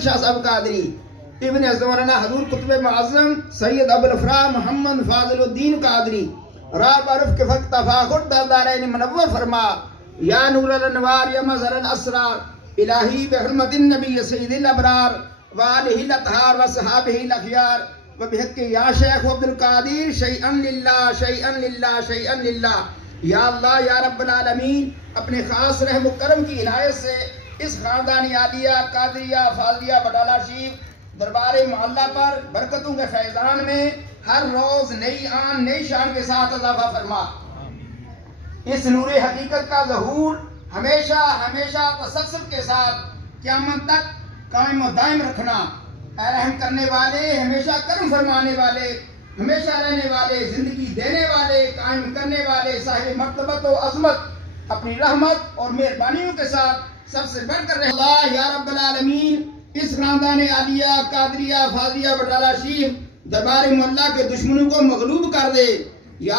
شاہ صاحب قادری، ابن زمانہ حضور قطب معظم سید ابوالافراح محمد فاضل الدین قادری، راب عرف کے فقط تفاخر دارین منور فرما، یا نور الانوار یا مظہر الاسرار، الہی بحرمت النبی سید الابرار وآلہ الاطہار وصحابہ الاخیار وبحق یا شیخ عبدالقادر شیئن للہ شیئن للہ شیئن للہ۔ یا اللہ یا رب العالمین، اپنے خاص رحم و کرم کی عنایت سے اس خاندان عالیہ قادریہ فاضلیہ بٹالہ شریف دربار محلہ پر برکتوں کے فیضان میں ہر روز نئی آن نئی شان کے ساتھ اضافہ فرما۔ اس نور حقیقت کا ظہور ہمیشہ ہمیشہ تسلسل کے ساتھ قیامت تک قائم و دائم رکھنا۔ اے رحم کرنے والے، ہمیشہ کرم فرمانے والے، ہمیشہ رہنے والے، زندگی دینے والے، قائم کرنے والے، صاحب مرتبت و عظمت، اپنی رحمت اور مہربانیوں کے ساتھ سب سے بڑھ کر رہے اللہ یا رب العالمین اس خاندان عالیہ قادریہ فاضلیہ بٹالہ شریف دربار مولا کے دشمنوں کو مغلوب کر دے۔ یا